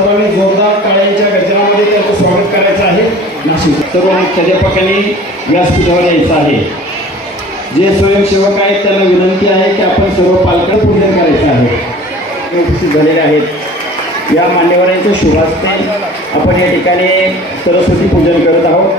सर्वांनी जोरदार टाळ्यांच्या गजरामध्ये त्यांचं स्वागत करायचं आहे. नाशिक सर्वांनी मुख्याध्यापकांनी व्यासपीठावर यायचं आहे. जे स्वयंसेवक आहेत त्यांना विनंती आहे की आपण सर्व पालकांना पूजन करायचं आहे. उपस्थित झालेले आहेत. या मान्यवरांच्या शुभास्ते. आपण या ठिकाणी सरस्वती पूजन करत आहोत.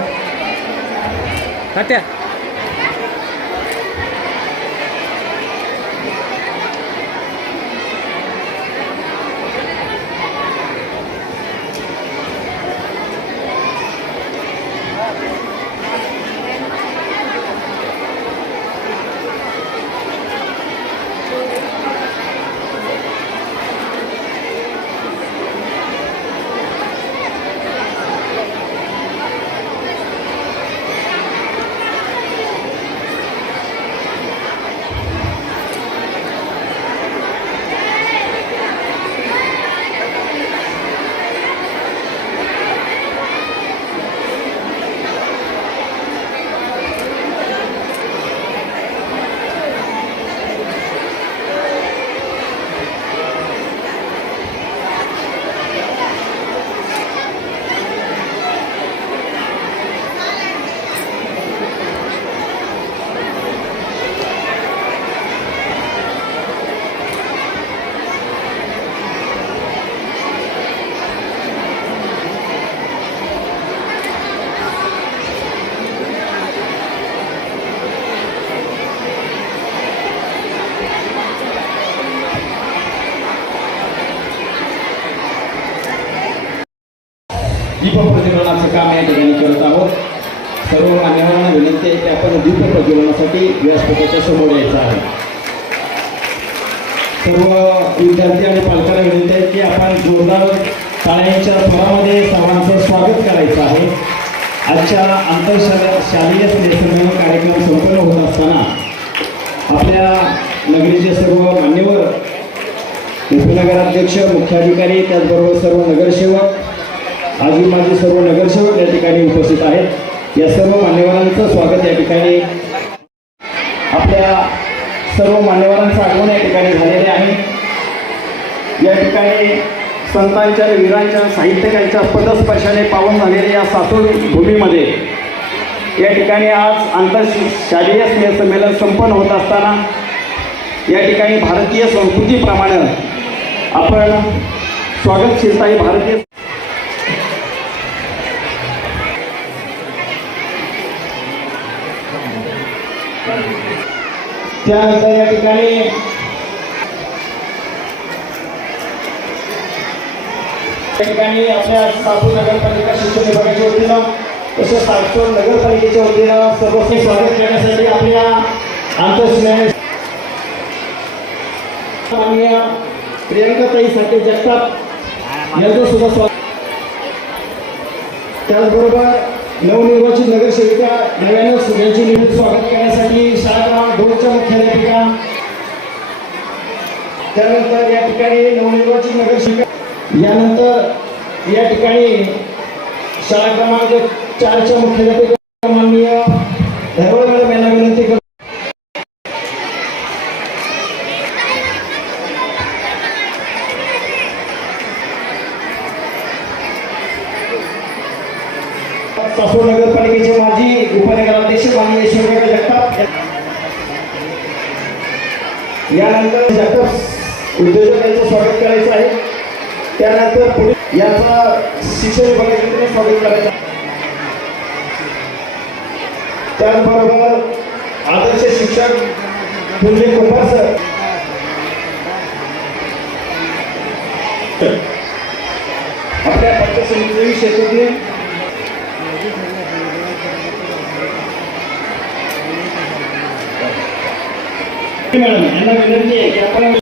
तात्या दीप प्रज्वलनाचं काम या ठिकाणी करत आहोत. सर्व मान्यवरांना विनंती आहे की आपण दीप प्रज्वलनासाठी व्यासपीठाच्या समोर यायचं आहे. सर्व विद्यार्थी आणि पालकांना विनंती आहे की आपण जोरदार टाळ्यांच्या स्वरामध्ये सर्वांचं स्वागत करायचं आहे. आजच्या आंतरशाला शालेय स्नेहसंमेलन कार्यक्रम संपन्न होत असताना आपल्या नगरीचे सर्व मान्यवर उपनगराध्यक्ष मुख्याधिकारी त्याचबरोबर सर्व नगरसेवक आजी माझे सर्व नगरसेवक या ठिकाणी उपस्थित आहेत. या सर्व मान्यवरांचं स्वागत या ठिकाणी. आपल्या सर्व मान्यवरांचं आगमन या ठिकाणी झालेले आहे. या ठिकाणी संतांच्या वीरांच्या साहित्यकांच्या पदस्पर्शाने पावन झालेल्या या सातूर भूमीमध्ये या ठिकाणी आज आंतर शालेय स्नेह संमेलन संपन्न होत असताना या ठिकाणी भारतीय संस्कृतीप्रमाणे आपण स्वागतशीलता ही भारतीय त्यानंतर या ठिकाणी या ठिकाणी आपल्या सातूर नगरपालिका शिक्षण विभागाच्या वतीनं तसेच सातूर नगरपालिकेच्या वतीनं सर्वस्वी स्वागत करण्यासाठी आपल्या आंतरस्नेह माननीय प्रियंकाताई साठे जगताप यांचं सुद्धा स्वागत. त्याचबरोबर नवनिर्वाचित नगरसेविका नव्यानं यांची निवड स्वागत करण्यासाठी शाळा क्रमांक दोनच्या मुख्याध्यापिका त्यानंतर या ठिकाणी नवनिर्वाचित नगरसेवक. यानंतर या ठिकाणी शाळा क्रमांक चारच्या मुख्याध्यापिका पुढे शिक्षण विभागाचे स्वागत करायचं त्याचबरोबर आदर्श शिक्षक पुंजे कुमार सर. आपल्या पंचसमिती शेतकरी मॅडम यांना विनंती आहे की आपण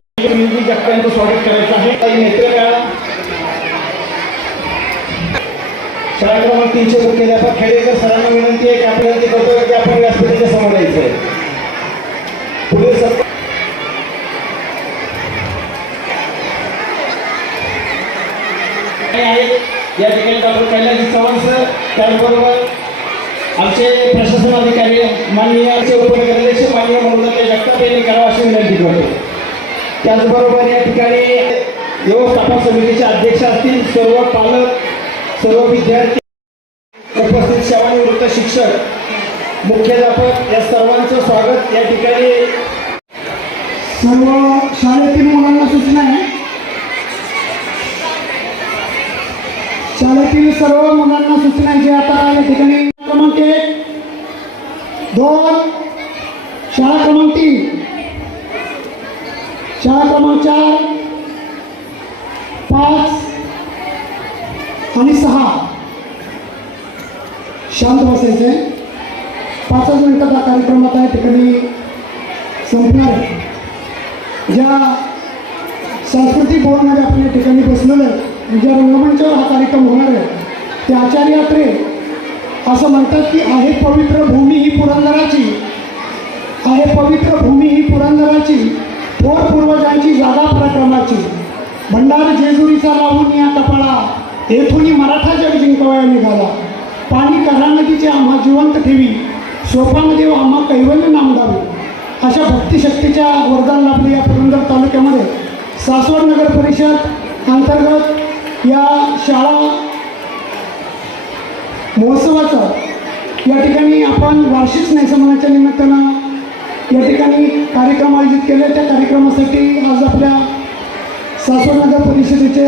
स्वागत करायचं आहे. काही मित्र काळा शाळा क्रमांक तीनशे मुख्याध्यापक खेडेकर सरांना विनंती आहे की आपण विनंती करतो की आपण व्यासपीठाच्या समोर यायचं आहे. पुढील या ठिकाणी डॉक्टर कैलाजी चव्हाण सर त्याचबरोबर आमचे प्रशासन अधिकारी माननीय आमचे उपनगराध्यक्ष माननीय ते जगताप यांनी करावं अशी विनंती करतो. त्याचबरोबर या ठिकाणी व्यवस्थापन समितीचे अध्यक्ष असतील सर्व पालक सर्व विद्यार्थी उपस्थित सेवानिवृत्त शिक्षक मुख्याध्यापक या सर्वांचं स्वागत या ठिकाणी. सर्व शाळेतील मुलांना सूचना आहे. शाळेतील सर्व मुलांना सूचना आहे. जे आता या ठिकाणी क्रमांक एक दोन शाळा क्रमांक तीन शाळा क्रमांक चार पाच आणि सहा. शांत बसायचे. पाचच मिनिटात हा कार्यक्रम आता या ठिकाणी संपणार आहे. ज्या सांस्कृतिक भवनमध्ये आपण या ठिकाणी बसलेलं आहे ज्या रंगमंचावर हा कार्यक्रम होणार आहे ते आचार्य यात्रे असं म्हणतात की आहे पवित्र भूमी ही पुरंदराची. आहे पवित्र भूमी ही पुरंदराची. थोर पूर्वजांची जागा पराक्रमाची. भंडार जेजुरीचा लावून या कपाळा येथून मराठा जग जिंकवाया निघाला. पाणी करा नदीचे आम्हा जिवंत ठेवी. सोपानदेव आम्हा कैवल्य नामदावे अशा भक्तिशक्तीच्या वरदान लाभले या पुरंदर तालुक्यामध्ये. सासवड नगर परिषद अंतर्गत या शाळा महोत्सवाचा या ठिकाणी आपण वार्षिक स्नेहसमानाच्या निमित्तानं या ठिकाणी कार्यक्रम आयोजित केले. त्या कार्यक्रमासाठी आज आपल्या सासवड नगर परिषदेचे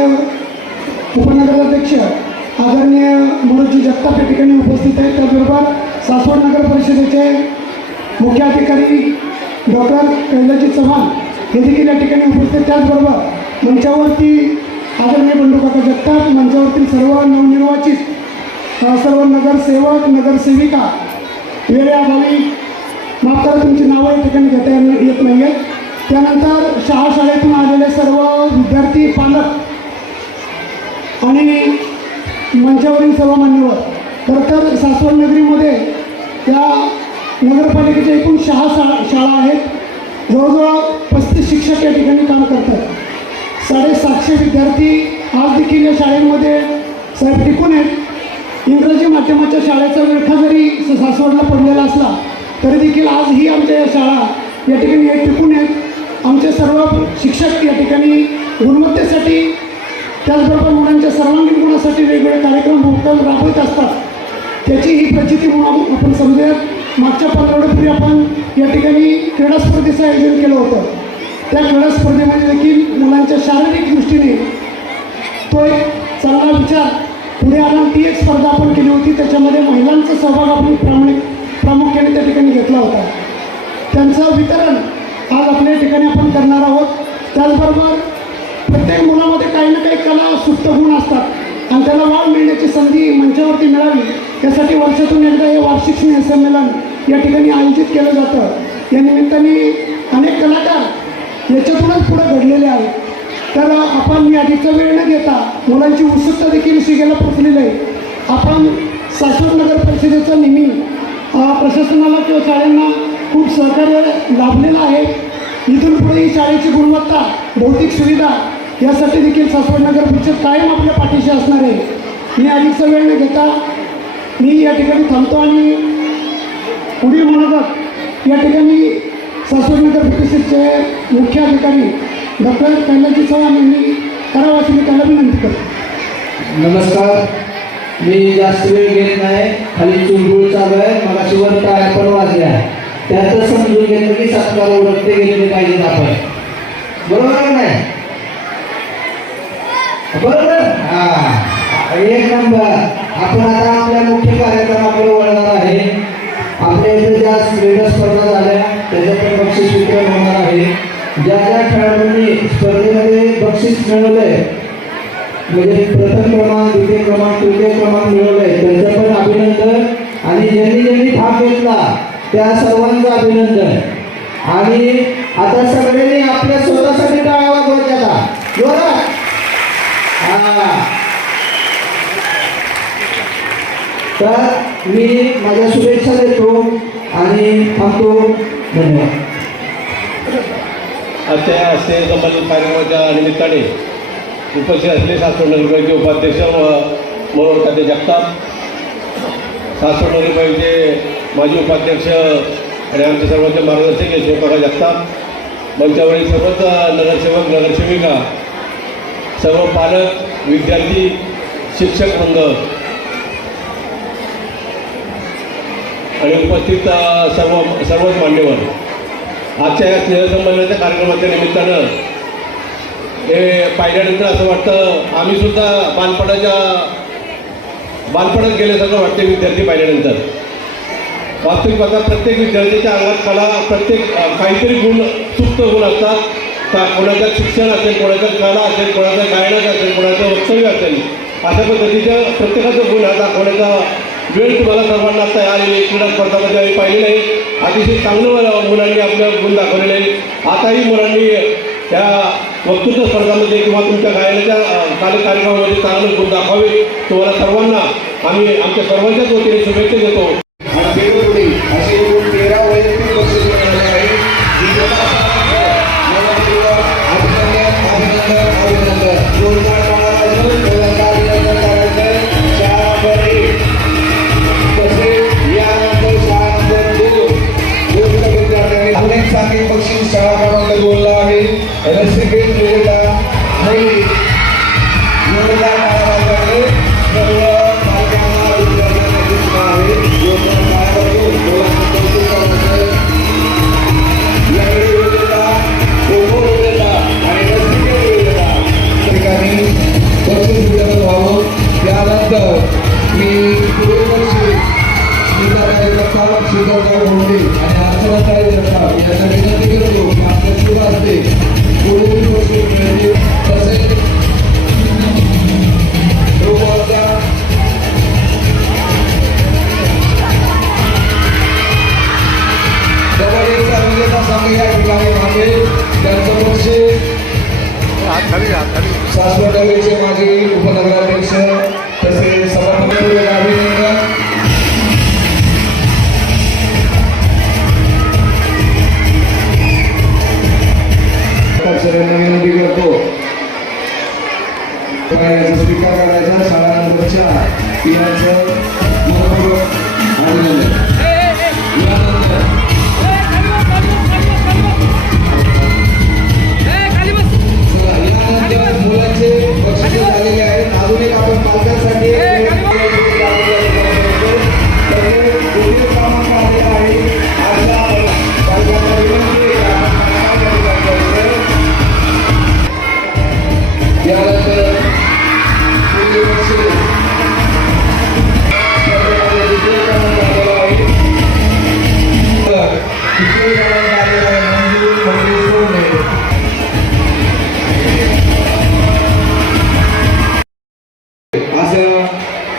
उपनगराध्यक्ष आदरणीय मनोजी जगताप या ठिकाणी उपस्थित आहेत. त्याचबरोबर सासवड नगर परिषदेचे मुख्याधिकारी डॉक्टर कैलाजी चव्हाण हे देखील या ठिकाणी उपस्थित त्याचबरोबर मंचावरती आदरणीय बंडूकाका जगताप मंचावरती सर्व नवनिर्वाचित सर्व नगरसेवक नगरसेविका वेळेअभावी माफ करा तुमची नावं या ठिकाणी घेता येत नाही आहेत त्यानंतर शाळा शाळेतून आलेले सर्व विद्यार्थी पालक आणि मंचावरील सर्व मान्यवर खरं तर सासवड नगरीमध्ये या नगरपालिकेच्या एकूण सहा शाळा शाळा आहेत. जवळजवळ पस्तीस शिक्षक या ठिकाणी काम करतात. साडेसातशे विद्यार्थी आज देखील या शाळेमध्ये साहेब टिकून आहेत. इंग्रजी माध्यमाच्या शाळेचा विळखा जरी सासवडला पडलेला असला तरी देखील आज ही आमच्या या शाळा या ठिकाणी हे टिकून आहेत. आमचे सर्व शिक्षक या ठिकाणी गुणवत्तेसाठी त्याचबरोबर मुलांच्या सर्वांगीण गुणासाठी वेगवेगळे कार्यक्रम उपक्रम राबवत असतात. त्याची ही प्रचिती म्हणून आपण समजूयात. मागच्या पंधरवड्यापूर्वी आपण या ठिकाणी क्रीडा स्पर्धेचं आयोजन केलं होतं. त्या क्रीडा स्पर्धेमध्ये देखील मुलांच्या शारीरिक दृष्टीने तो एक चांगला विचार पुढे आपण ती एक स्पर्धा आपण केली होती. त्याच्यामध्ये महिलांचा सहभाग आपण प्रामाणिक प्रामुख्याने त्या ठिकाणी घेतला होता. त्यांचं वितरण आज आपल्या ठिकाणी आपण करणार आहोत. त्याचबरोबर प्रत्येक मुलामध्ये काही ना काही कला सुप्त गुण असतात. आणि त्याला वाव मिळण्याची संधी मंचावरती मिळावी. यासाठी वर्षातून एकदा हे वार्षिक स्नेहसंमेलन या ठिकाणी आयोजित केलं जातं. या निमित्ताने अनेक कलाकार याच्यातूनच पुढे घडलेले आहेत. तर आपण मी अधिकचा वेळ न घेता मुलांची उत्सुकता देखील शिकायला पोचलेली आहे. आपण सासवड नगर परिषदेचा नेहमी प्रशासनाला किंवा शाळांना खूप सहकार्य लाभलेलं आहे. इथून पुढे ही शाळेची गुणवत्ता भौतिक सुविधा यासाठी देखील सासवड नगर परिषद कायम आपल्या पाठीशी असणार आहे. मी अधिकचा वेळ न घेता मी या ठिकाणी थांबतो आणि पुढील मनोगत या ठिकाणी सासवड नगर परिषदचे मुख्य अधिकारी डॉक्टर कैलाजी चव्हाण यांनी करावं अशी मी त्याला विनंती करतो. नमस्कार. मी जास्त वेळ घेत नाही. खाली चुळबुळ चालू आहे. मला शिवण टाळ्या पण वाजल्या. त्यातच समजून घेतलं की सत्कार ओळखते गेलेले पाहिजेत आपण. बरोबर नाही? बरोबर? हा. एक नंबर. आपण आता आपल्या मुख्य कार्यक्रमाकडे वळणार आहे. आपल्या इथे ज्या क्रीडा स्पर्धा झाल्या त्याच्यात बक्षीस वितरण होणार आहे. ज्या ज्या खेळाडूंनी स्पर्धेमध्ये बक्षीस मिळवलंय म्हणजे प्रथम क्रमांक द्वितीय क्रमांक तृतीय क्रमांक मिळवलंय त्यांचं पण अभिनंदन. आणि ज्यांनी ज्यांनी भाग घेतला त्या सर्वांचं अभिनंदन. आणि आता सगळ्यांनी आपल्या स्वतःसाठी टाळा वाजवायच्या आता जोरात हा तर मी माझ्या शुभेच्छा देतो आणि थांबतो. धन्यवाद. आजच्या या संबंधित कार्यक्रमाच्या निमित्ताने उपस्थित असले सासवड नगरपालिकेचे उपाध्यक्ष व मनोहर खाते जगताप सासवड नगरपालिकेचे माजी उपाध्यक्ष आणि आमचे सर्वांचे मार्गदर्शक यशवंतराव जगताप मंचावरील सर्वच नगरसेवक नगरसेविका सर्व पालक विद्यार्थी शिक्षक वृंद आणि उपस्थित सर्व सर्वच मान्यवर. आजच्या या स्नेहसंमेलनाच्या कार्यक्रमाच्या निमित्तानं हे पाहिल्यानंतर असं वाटतं आम्ही सुद्धा बालपणाच्या बालपणात गेल्यासारखं वाटते विद्यार्थी पाहिल्यानंतर वास्तविक पाहता प्रत्येक विद्यार्थ्याच्या अंगात कला प्रत्येक काहीतरी गुण सुप्त गुण असतात. का कोणाचं शिक्षण असेल कोणाचं कला असेल कोणाचं गायनाचं असेल कोणाचं वक्तव्य असेल अशा पद्धतीचं प्रत्येकाचा गुण हा दाखवण्याचा वेळ तुम्हाला सर्वांना तयार या क्रीडा स्पर्धामध्ये आम्ही पाहिलेलं आहे. अतिशय चांगलं मुलांनी आपलं गुण दाखवलेलं आहे. आताही मुलांनी त्या वक्तृत्व स्पर्धामध्ये किंवा तुमच्या गायनाच्या कार्य कार्यक्रमामध्ये चांगलं गुण दाखवावे. तुम्हाला सर्वांना आम्ही आमच्या सर्वांच्याच वतीने शुभेच्छा देतो.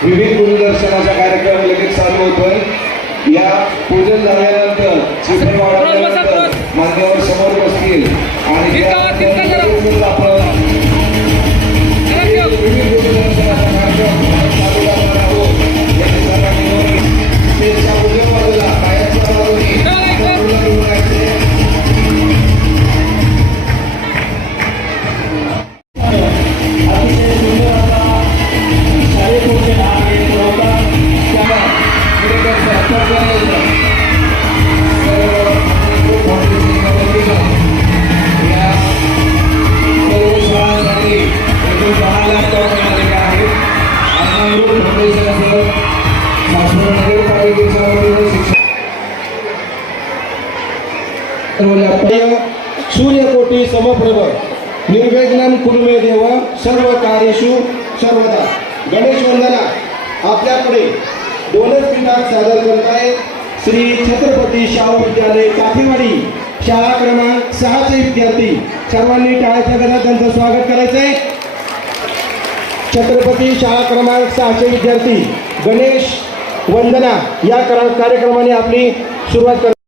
विविध गुरुदर्शनाचा कार्यक्रम लगेच चालू होतोय. या पूजन झाल्यानंतर शिखर सूर्यकोटी समप्रभ. निर्विघ्नं कुर्मे देव सर्व कार्यशु सर्वदा. गणेश वंदना. आपल्याकडे दोनच मिनिटात सादर करत आहे. श्री छत्रपती शाहू विद्यालय काठीवाडी शाळा क्रमांक सहाचे विद्यार्थी. सर्वांनी टाळ्याच्या गजात त्यांचं स्वागत करायचं आहे छत्रपती शाळा क्रमांक सहाचे विद्यार्थी गणेश वंदना या कार्यक्रमाने आपली सुरुवात करणार